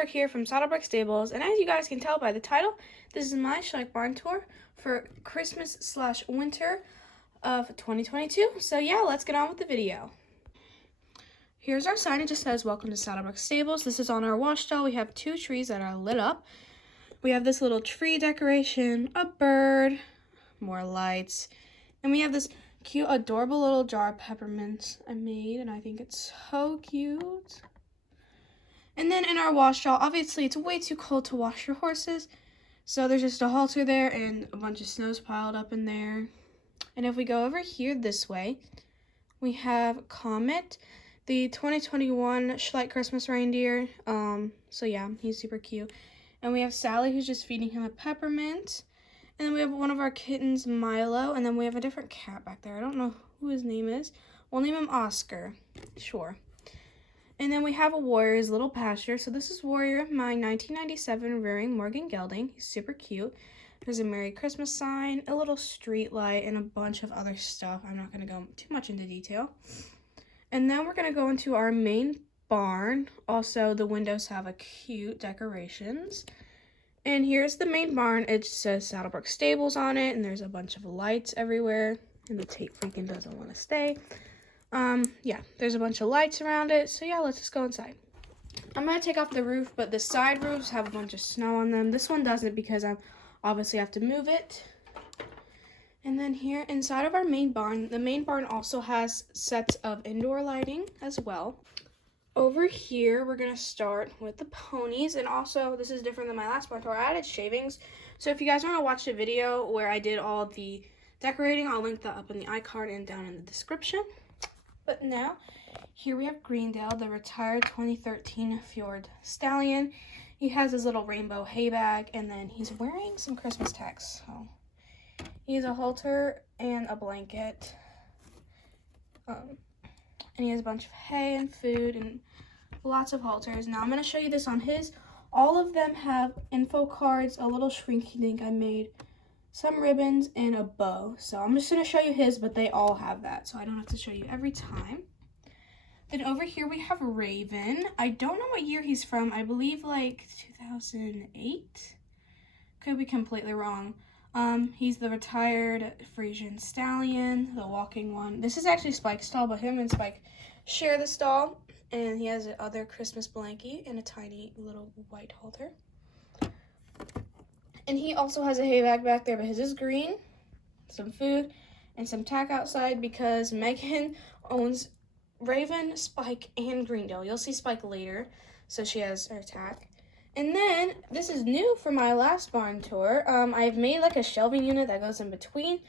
Saddlebrooke here from Saddlebrooke Stables, and as you guys can tell by the title, this is my Schleich barn tour for Christmas/winter of 2022. So yeah, let's get on with the video. Here's our sign. It just says, "Welcome to Saddlebrooke Stables." This is on our wash stall. We have two trees that are lit up. We have this little tree decoration, a bird, more lights, and we have this cute, adorable little jar of peppermints I made, and I think it's so cute. And then in our wash stall, obviously it's way too cold to wash your horses, so there's just a halter there and a bunch of snows piled up in there. And if we go over here this way, we have Comet, the 2021 Schleich Christmas reindeer. So yeah, he's super cute. And we have Sally, who's just feeding him a peppermint. And then we have one of our kittens, Milo, and then we have a different cat back there. I don't know who his name is. We'll name him Oscar. Sure. And then we have a Warrior's little pasture. So this is Warrior, my 1997 rearing Morgan gelding. He's super cute. There's a Merry Christmas sign, a little street light, and a bunch of other stuff. I'm not going to go too much into detail. And then we're going to go into our main barn. Also, the windows have a cute decorations. And here's the main barn. It says Saddlebrooke Stables on it, and there's a bunch of lights everywhere. And the tape freaking doesn't want to stay. Yeah, there's a bunch of lights around it. So yeah, let's just go inside. I'm going to take off the roof, but the side roofs have a bunch of snow on them. This one doesn't because I obviously have to move it. And then here inside of our main barn, the main barn also has sets of indoor lighting as well. Over here, we're going to start with the ponies. And also, this is different than my last barn tour. I added shavings. So if you guys want to watch the video where I did all the decorating, I'll link that up in the iCard and down in the description. But now, here we have Greendale, the retired 2013 Fjord Stallion. He has his little rainbow hay bag, and then he's wearing some Christmas tags. So he has a halter and a blanket. And he has a bunch of hay and food and lots of halters. Now I'm going to show you this on his. All of them have info cards, a little shrinky dink I made, some ribbons, and a bow. So I'm just going to show you his, but they all have that, so I don't have to show you every time. Then over here we have Raven. I don't know what year he's from. I believe like 2008. Could be completely wrong. He's the retired Frisian stallion, the walking one. This is actually Spike's stall, but him and Spike share the stall. And he has another Christmas blankie and a tiny little white halter. And he also has a hay bag back there, but his is green, some food, and some tack outside because Megan owns Raven, Spike, and Greendale. You'll see Spike later, so she has her tack. And then, this is new for my last barn tour. I've made like a shelving unit that goes in between.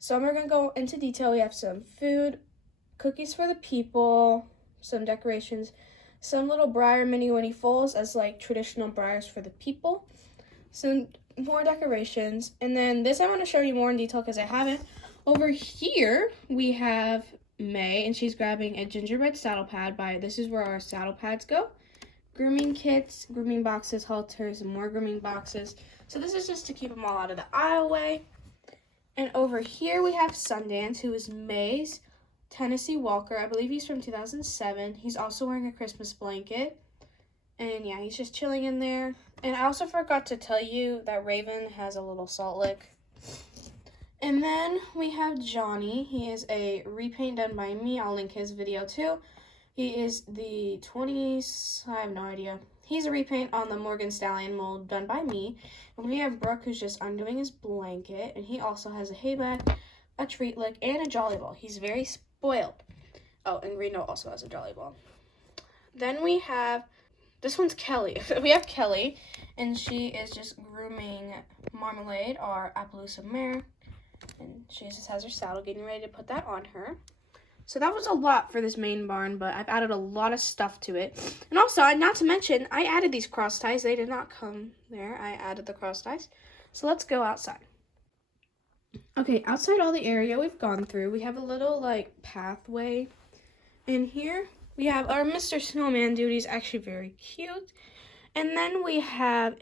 So we're going to go into detail. We have some food, cookies for the people, some decorations, some little briar mini Winnie foals as like traditional briars for the people, some more decorations, and then this I want to show you more in detail because I haven't. Over here, we have May, and she's grabbing a gingerbread saddle pad this is where our saddle pads go. Grooming kits, grooming boxes, halters, and more grooming boxes. So this is just to keep them all out of the aisleway. And over here we have Sundance, who is May's Tennessee Walker. I believe he's from 2007. He's also wearing a Christmas blanket. And yeah, he's just chilling in there. And I also forgot to tell you that Raven has a little salt lick. And then we have Johnny. He is a repaint done by me. I'll link his video too. He is the 20s, I have no idea. He's a repaint on the Morgan Stallion mold done by me. And we have Brooke, who's just undoing his blanket. And he also has a hay bag, a treat lick, and a jolly ball. He's very spoiled. Oh, and Reno also has a jolly ball. Then we have, this one's Kelly. We have Kelly, and she is just grooming Marmalade, our Appaloosa mare. And she just has her saddle, getting ready to put that on her. So that was a lot for this main barn, but I've added a lot of stuff to it. And also, not to mention, I added these cross ties. They did not come there. I added the cross ties. So let's go outside. Okay, outside all the area we've gone through, we have a little, like, pathway. And here we have our Mr. Snowman dude. He's actually very cute. And then we have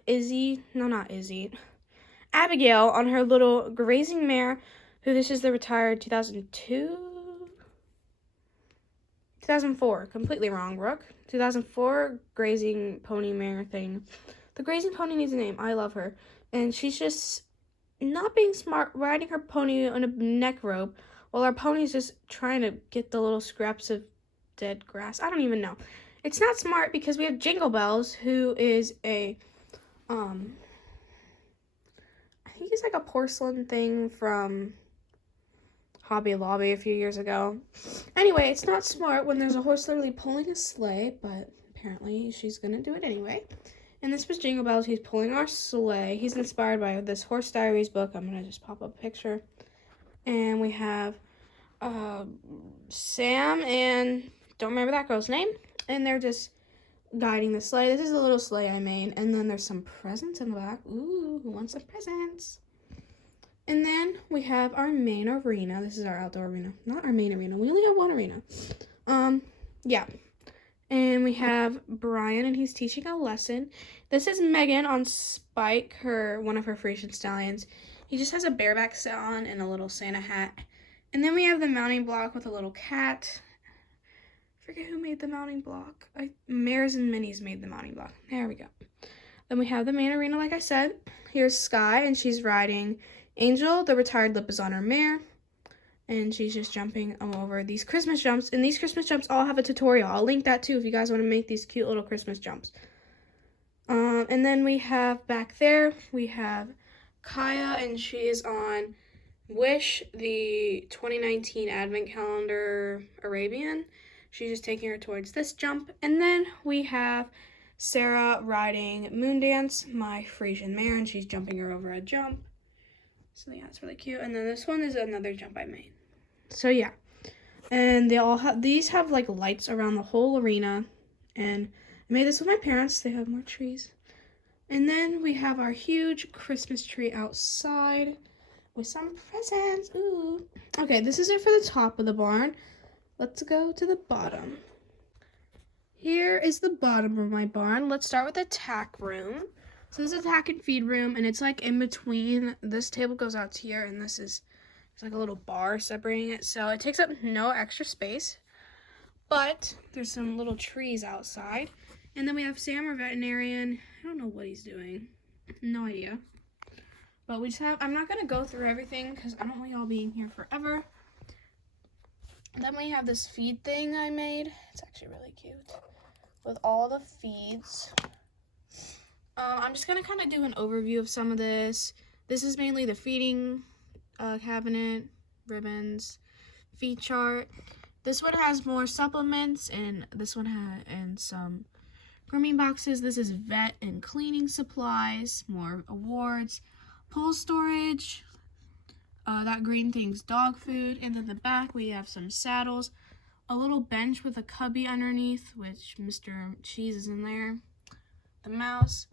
Abigail on her little grazing mare, who this is the retired 2002 2004. Completely wrong, Brooke. 2004 grazing pony mare thing. The grazing pony needs a name. I love her. And she's just not being smart, riding her pony on a neck rope while our pony's just trying to get the little scraps of dead grass. I don't even know. It's not smart because we have Jingle Bells, who is a, I think he's like a porcelain thing from Hobby Lobby a few years ago. Anyway, it's not smart when there's a horse literally pulling a sleigh, but apparently she's gonna do it anyway. And this was Jingle Bells. He's pulling our sleigh. He's inspired by this Horse Diaries book. I'm gonna just pop up a picture. And we have Sam and don't remember that girl's name. And they're just guiding the sleigh. This is a little sleigh I made. And then there's some presents in the back. Ooh, who wants some presents? And then we have our main arena. This is our outdoor arena. Not our main arena. We only have one arena. Yeah. And we have Brian, and he's teaching a lesson. This is Megan on Spike, one of her Frisian stallions. He just has a bareback set on and a little Santa hat. And then we have the mounting block with a little cat. I forget who made the mounting block. Mares and Minis made the mounting block. There we go. Then we have the main arena, like I said. Here's Sky, and she's riding Angel. The retired lip is on her mare. And she's just jumping over these Christmas jumps. And these Christmas jumps all have a tutorial. I'll link that too if you guys want to make these cute little Christmas jumps. And then we have back there, we have Kaya, and she is on Wish, the 2019 Advent Calendar Arabian. She's just taking her towards this jump. And then we have Sarah riding Moondance, my Frisian mare, and she's jumping her over a jump. So yeah, it's really cute. And then this one is another jump I made. So yeah. And these have like lights around the whole arena. And I made this with my parents. They have more trees. And then we have our huge Christmas tree outside with some presents. Ooh. Okay, this is it for the top of the barn. Let's go to the bottom. Here is the bottom of my barn. Let's start with the tack room. So this is a tack and feed room, and it's like in between. This table goes out to here, and this is like a little bar separating it. So it takes up no extra space, but there's some little trees outside. And then we have Sam, our veterinarian. I don't know what he's doing. No idea. But we just have, I'm not going to go through everything because I don't want y'all being here forever. Then we have this feed thing I made. It's actually really cute with all the feeds. I'm just going to kind of do an overview of some of this. This is mainly the feeding cabinet, ribbons, feed chart. This one has more supplements, and this one and some grooming boxes. This is vet and cleaning supplies, more awards, pool storage. That green thing's dog food. And then the back we have some saddles, a little bench with a cubby underneath, which Mr. Cheese is in there, the mouse.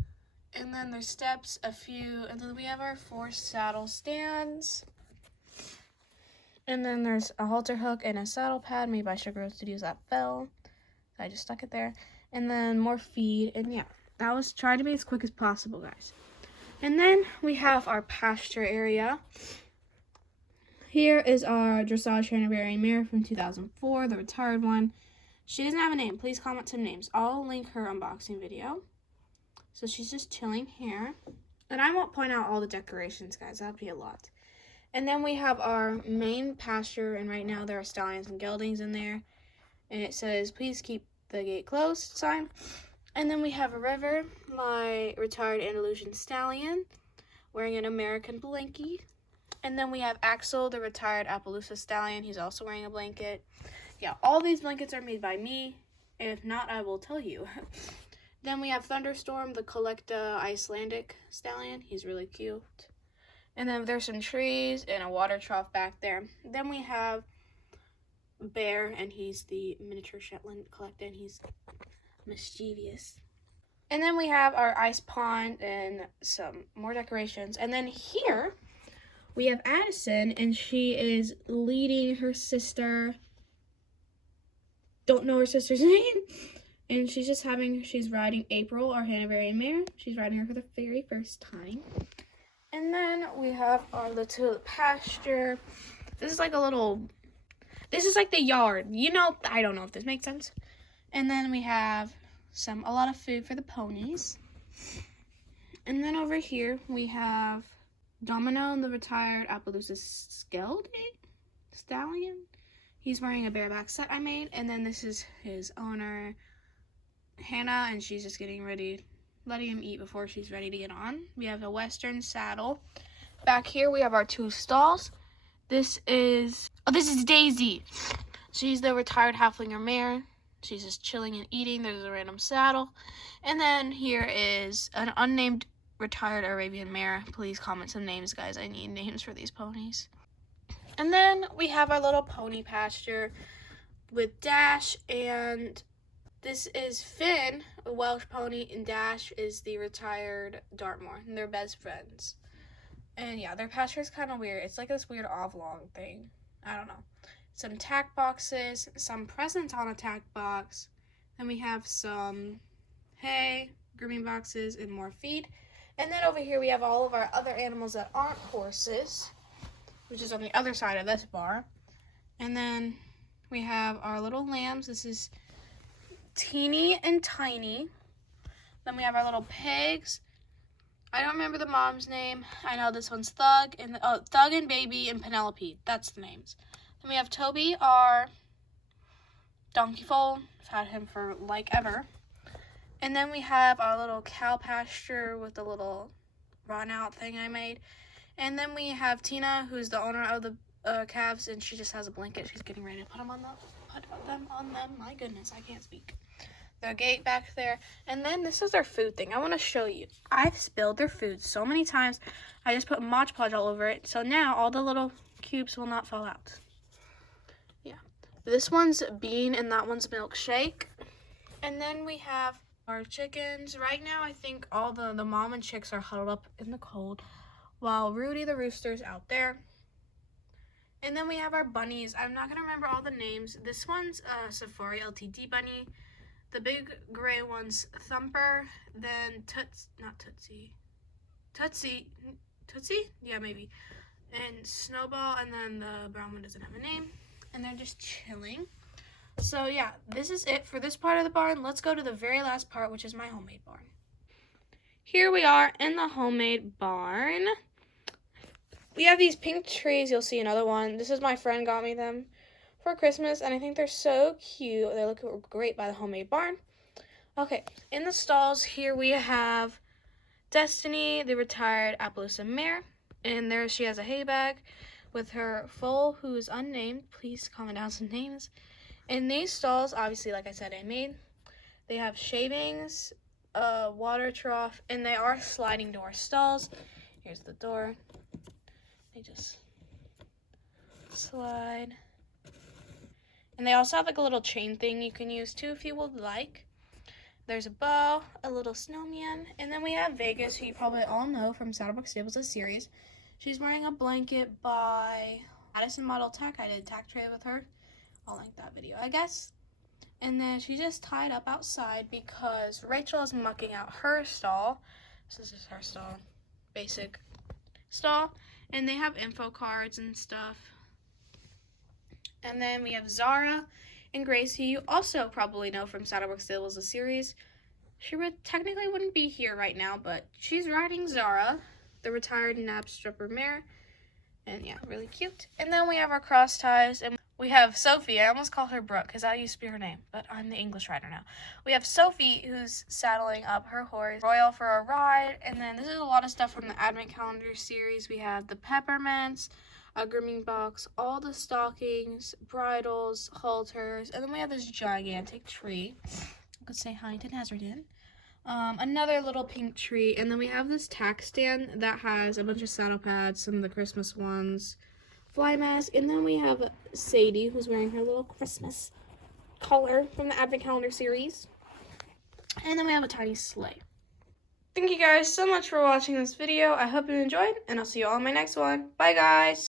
And then there's steps, a few, and then we have our 4 saddle stands. And then there's a halter hook and a saddle pad made by Sugar Road Studios that fell. I just stuck it there. And then more feed, and yeah, that was trying to be as quick as possible, guys. And then we have our pasture area. Here is our dressage Hanoverian mare from 2004, the retired one. She doesn't have a name. Please comment some names. I'll link her unboxing video. So she's just chilling here. And I won't point out all the decorations, guys. That'd be a lot. And then we have our main pasture. And right now there are stallions and geldings in there. And it says, please keep the gate closed sign. And then we have a River, my retired Andalusian stallion, wearing an American blankie. And then we have Axel, the retired Appaloosa stallion. He's also wearing a blanket. Yeah, all these blankets are made by me. If not, I will tell you. Then we have Thunderstorm, the Collecta Icelandic stallion. He's really cute. And then there's some trees and a water trough back there. Then we have Bear, and he's the miniature Shetland Collecta, and he's mischievous. And then we have our ice pond and some more decorations. And then here we have Addison, and she is leading her sister. Don't know her sister's name. And she's riding April, our Hanoverian mare. She's riding her for the very first time. And then we have our little pasture. This is like a little, This is like the yard. You know, I don't know if this makes sense. And then we have a lot of food for the ponies. And then over here we have Domino, the retired Appaloosa stallion. He's wearing a bareback set I made. And then this is his owner, Hannah, and she's just getting ready, letting him eat before she's ready to get on. We have a Western saddle. Back here we have our 2 stalls. This is Daisy. She's the retired halflinger mare. She's just chilling and eating. There's a random saddle. And then here is an unnamed retired Arabian mare. Please comment some names, guys. I need names for these ponies. And then we have our little pony pasture with Dash, and this is Finn, a Welsh pony, and Dash is the retired Dartmoor, and they're best friends. And yeah, their pasture is kind of weird. It's like this weird oblong thing. I don't know. Some tack boxes, some presents on a tack box. Then we have some hay, grooming boxes, and more feed. And then over here we have all of our other animals that aren't horses, which is on the other side of this bar. And then we have our little lambs. This is Teeny and Tiny. Then we have our little pigs. I don't remember the mom's name. I know this one's Thug and Baby and Penelope. That's the names. Then we have Toby, our donkey foal. I've had him for like ever. And then we have our little cow pasture with the little run out thing I made. And then we have Tina, who's the owner of the calves, and she just has a blanket. She's getting ready to put them on them. My goodness, I can't speak. Their gate back there. And then this is their food thing. I want to show you. I've spilled their food so many times. I just put Mod Podge all over it. So now all the little cubes will not fall out. Yeah. This one's bean and that one's milkshake. And then we have our chickens. Right now I think all the mom and chicks are huddled up in the cold, while Rudy the rooster's out there. And then we have our bunnies. I'm not going to remember all the names. This one's a Safari LTD bunny. The big gray one's Thumper. Then Tootsie? Yeah, maybe. And Snowball. And then the brown one doesn't have a name. And they're just chilling. So yeah, this is it for this part of the barn. Let's go to the very last part, which is my homemade barn. Here we are in the homemade barn. We have these pink trees. You'll see another one. This is my friend got me them for Christmas, and I think they're so cute. They look great by the homemade barn. Okay, in the stalls here we have Destiny, the retired Appaloosa mare, and there she has a hay bag with her foal, who is unnamed. Please comment down some names. In these stalls, obviously, like I said, I made. They have shavings, a water trough, and they are sliding door stalls. Here's the door. They just slide. And they also have like a little chain thing you can use too if you would like. There's a bow, a little snowman, and then we have Vegas, who you probably all know from saddlebrooke.stbales series. She's wearing a blanket by Addison Model Tack. I did a tack trade with her. I'll link that video, I guess. And then she just tied up outside because Rachel is mucking out her stall. So this is her stall, basic stall. And they have info cards and stuff. And then we have Zara and Grace, who you also probably know from saddlebrooke.stbales series. She technically wouldn't be here right now, but she's riding Zara, the retired nab stripper mare. And yeah, really cute. And then we have our cross ties, and we have Sophie. I almost called her Brooke because that used to be her name, but I'm the English rider now. We have Sophie, who's saddling up her horse, Royal, for a ride. And then this is a lot of stuff from the Advent Calendar series. We have the peppermints, a grooming box, all the stockings, bridles, halters, and then we have this gigantic tree. I could say hi to Nazareth. Another little pink tree, and then we have this tack stand that has a bunch of saddle pads, some of the Christmas ones, fly mask, and then we have Sadie, who's wearing her little Christmas collar from the Advent Calendar series, and then we have a tiny sleigh. Thank you guys so much for watching this video. I hope you enjoyed, and I'll see you all in my next one. Bye, guys!